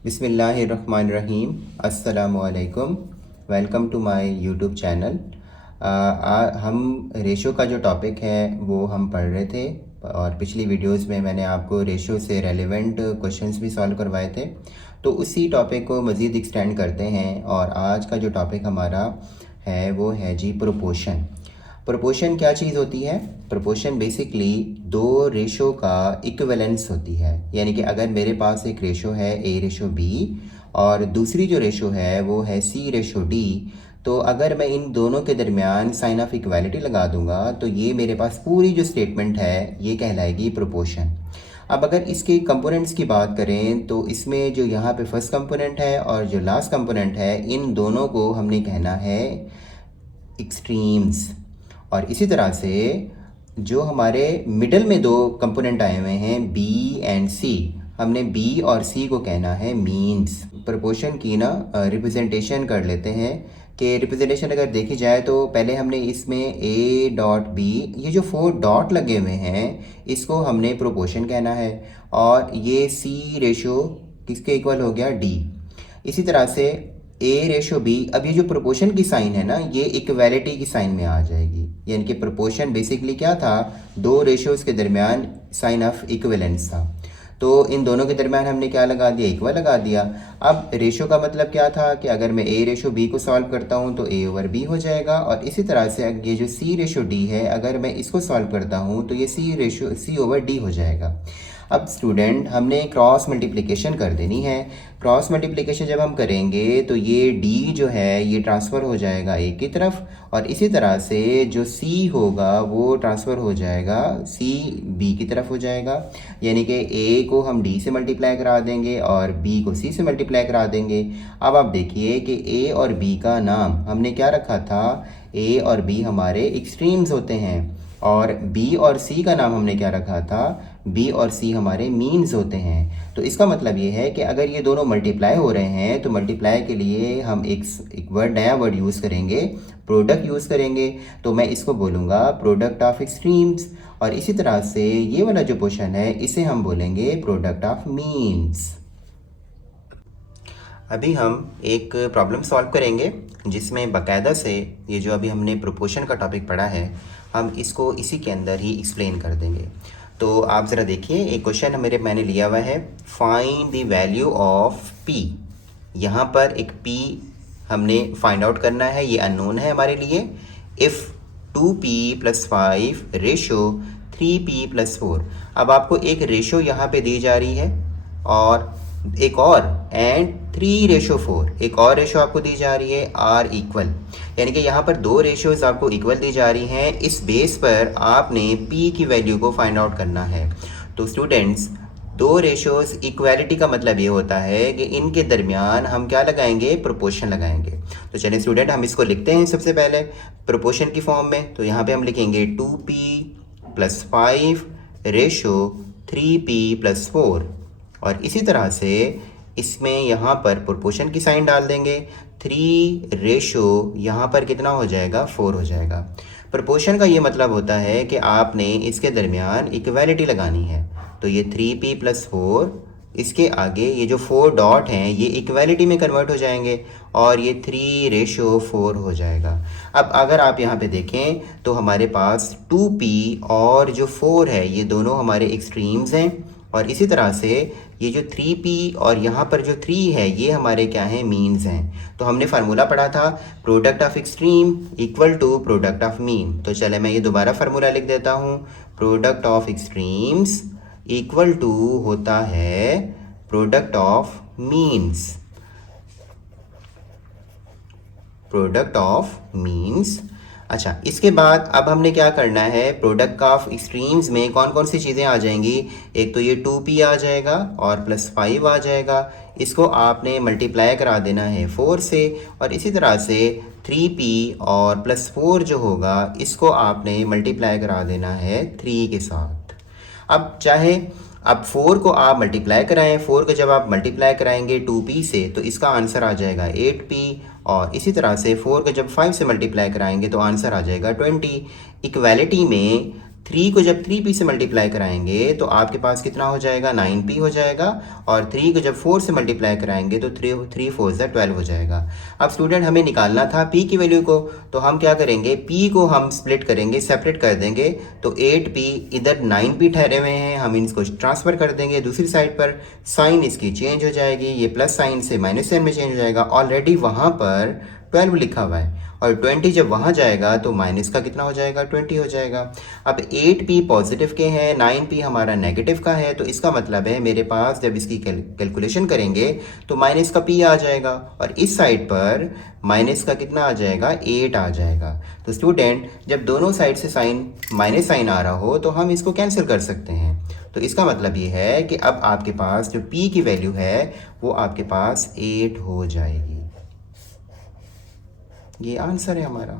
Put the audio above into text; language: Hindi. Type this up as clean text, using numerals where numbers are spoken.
बिस्मिल्लाहिर्रहमानिर्रहीम। अस्सलामुअलैकुम। Welcome to my YouTube channel. हम रेशो का जो टॉपिक है वो हम पढ़ रहे थे और पिछली वीडियोस में मैंने आपको रेशो से रेलेवेंट क्वेश्चंस भी सॉल्व करवाए थे। तो उसी टॉपिक को मज़ीद एक्सटेंड करते हैं और आज का जो टॉपिक हमारा है वो है जी प्रोपोर्शन। प्रोपोर्शन क्या चीज़ होती है? प्रोपोर्शन बेसिकली दो रेशो का इक्विवेलेंस होती है। यानी कि अगर मेरे पास एक रेशो है A/B और दूसरी जो रेशो है वो है C/D, तो अगर मैं इन दोनों के दरमियान साइन ऑफ इक्वालिटी लगा दूंगा तो ये मेरे पास पूरी जो स्टेटमेंट है ये कहलाएगी प्रोपोर्शन। अब अगर इसके कंपोनेंट्स की बात करें तो इसमें जो यहाँ पे फर्स्ट कंपोनेंट है और जो लास्ट कंपोनेंट है इन दोनों को हमने कहना है एक्सट्रीम्स। और इसी तरह से जो हमारे मिडल में दो कंपोनेंट आए हुए हैं B एंड C, हमने B और C को कहना है मीन्स। प्रोपोर्शन की ना रिप्रेजेंटेशन कर लेते हैं कि रिप्रेजेंटेशन अगर देखी जाए तो पहले हमने इसमें A.B, ये जो 4 डॉट लगे हुए हैं इसको हमने प्रोपोर्शन कहना है और ये C रेशो किसके इक्वल हो गया D। इसी तरह से A/B, अब ये जो प्रोपोर्शन की साइन है ना ये इक्वालिटी की साइन में आ जाएगी। यानी कि प्रोपोर्शन बेसिकली क्या था, दो रेशोज़ के दरमियान साइन ऑफ इक्विवेलेंस था। तो इन दोनों के दरमियान हमने क्या लगा दिया, इक्वल लगा दिया। अब रेशो का मतलब क्या था कि अगर मैं A/B को सॉल्व करता हूँ तो A/B हो जाएगा और इसी तरह से ये जो C/D है अगर मैं इसको सॉल्व करता हूँ तो ये C/D हो जाएगा। अब स्टूडेंट हमने क्रॉस मल्टीप्लिकेशन कर देनी है। क्रॉस मल्टीप्लिकेशन जब हम करेंगे तो ये D जो है ये ट्रांसफ़र हो जाएगा A की तरफ और इसी तरह से जो C होगा वो ट्रांसफ़र हो जाएगा C B की तरफ हो जाएगा। यानी कि A को हम D से मल्टीप्लाई करा देंगे और B को C से मल्टीप्लाई करा देंगे। अब आप देखिए कि A और B का नाम हमने क्या रखा था, A और B हमारे एक्सट्रीम्स होते हैं और B और C का नाम हमने क्या रखा था, B और C हमारे मीन्स होते हैं। तो इसका मतलब ये है कि अगर ये दोनों मल्टीप्लाई हो रहे हैं तो मल्टीप्लाई के लिए हम एक वर्ड नया वर्ड यूज़ करेंगे, प्रोडक्ट यूज़ करेंगे। तो मैं इसको बोलूँगा प्रोडक्ट ऑफ एक्सट्रीम्स और इसी तरह से ये वाला जो पोर्शन है इसे हम बोलेंगे प्रोडक्ट ऑफ मीन्स। अभी हम एक प्रॉब्लम सॉल्व करेंगे जिसमें बाकायदा से ये जो अभी हमने प्रोपोर्शन का टॉपिक पढ़ा है हम इसको इसी के अंदर ही एक्सप्लेन कर देंगे। तो आप ज़रा देखिए, एक क्वेश्चन मैंने लिया हुआ है, find the value of P। यहाँ पर एक P हमने फाइंड आउट करना है, ये अननोन है हमारे लिए। If 2P + 5 ratio 3P + 4। अब आपको एक रेशो यहाँ पे दी जा रही है और एक और एंड 3/4 एक और रेशो आपको दी जा रही है R इक्वल। यानी कि यहाँ पर दो रेशोज़ आपको इक्वल दी जा रही हैं। इस बेस पर आपने P की वैल्यू को फाइंड आउट करना है। तो स्टूडेंट्स, दो रेशोज़ इक्वालिटी का मतलब ये होता है कि इनके दरमियान हम क्या लगाएंगे, प्रोपोर्शन लगाएंगे। तो चलिए स्टूडेंट हम इसको लिखते हैं सबसे पहले प्रोपोर्शन की फॉर्म में। तो यहाँ पे हम लिखेंगे 2P + 5 रेशो 3P + 4 और इसी तरह से इसमें यहाँ पर प्रोपोर्शन की साइन डाल देंगे। 3 रेशो यहाँ पर कितना हो जाएगा, 4 हो जाएगा। प्रोपोर्शन का ये मतलब होता है कि आपने इसके दरमियान इक्वालिटी लगानी है। तो ये 3P + 4, इसके आगे ये जो 4 डॉट हैं ये इक्वालिटी में कन्वर्ट हो जाएंगे और ये 3/4 हो जाएगा। अब अगर आप यहाँ पे देखें तो हमारे पास 2P और जो 4 है ये दोनों हमारे एक्सट्रीम्स हैं और इसी तरह से ये जो 3P और यहाँ पर जो 3 है ये हमारे क्या हैं, मीन्स हैं। तो हमने फार्मूला पढ़ा था product of extreme equal to product of mean. तो चले मैं ये दोबारा फार्मूला लिख देता हूँ, product of extremes equal to होता है product of means. Product of means. अच्छा, इसके बाद अब हमने क्या करना है, प्रोडक्ट ऑफ एक्सट्रीम्स में कौन कौन सी चीज़ें आ जाएंगी। एक तो ये 2P आ जाएगा और +5 आ जाएगा, इसको आपने मल्टीप्लाई करा देना है 4 से और इसी तरह से 3P और +4 जो होगा इसको आपने मल्टीप्लाई करा देना है 3 के साथ। अब चाहे अब 4 को आप मल्टीप्लाई कराएं, 4 को जब आप मल्टीप्लाई कराएंगे 2P से तो इसका आंसर आ जाएगा 8P और इसी तरह से 4 को जब 5 से मल्टीप्लाई कराएंगे तो आंसर आ जाएगा 20। इक्वालिटी में 3 को जब 3p से मल्टीप्लाई कराएंगे तो आपके पास कितना हो जाएगा, 9p हो जाएगा। और 3 को जब 4 से मल्टीप्लाई कराएंगे तो 3 4 12 हो जाएगा। अब स्टूडेंट हमें निकालना था p की वैल्यू को, तो हम क्या करेंगे, p को हम स्प्लिट करेंगे, सेपरेट कर देंगे। तो 8p इधर 9p ठहरे हुए हैं, हम इनको ट्रांसफ़र कर देंगे दूसरी साइड पर। साइन इसकी चेंज हो जाएगी, ये प्लस साइन से माइनस साइन में चेंज हो जाएगा। ऑलरेडी वहाँ पर 12 लिखा हुआ है और 20 जब वहाँ जाएगा तो माइनस का कितना हो जाएगा, 20 हो जाएगा। अब 8p पॉजिटिव के हैं, 9p हमारा नेगेटिव का है, तो इसका मतलब है मेरे पास जब इसकी कैलकुलेशन करेंगे तो माइनस का p आ जाएगा और इस साइड पर माइनस का कितना आ जाएगा, 8 आ जाएगा। तो स्टूडेंट जब दोनों साइड से साइन माइनस साइन आ रहा हो तो हम इसको कैंसिल कर सकते हैं। तो इसका मतलब ये है कि अब आपके पास जो p की वैल्यू है वो आपके पास 8 हो जाएगी। ये आंसर है हमारा।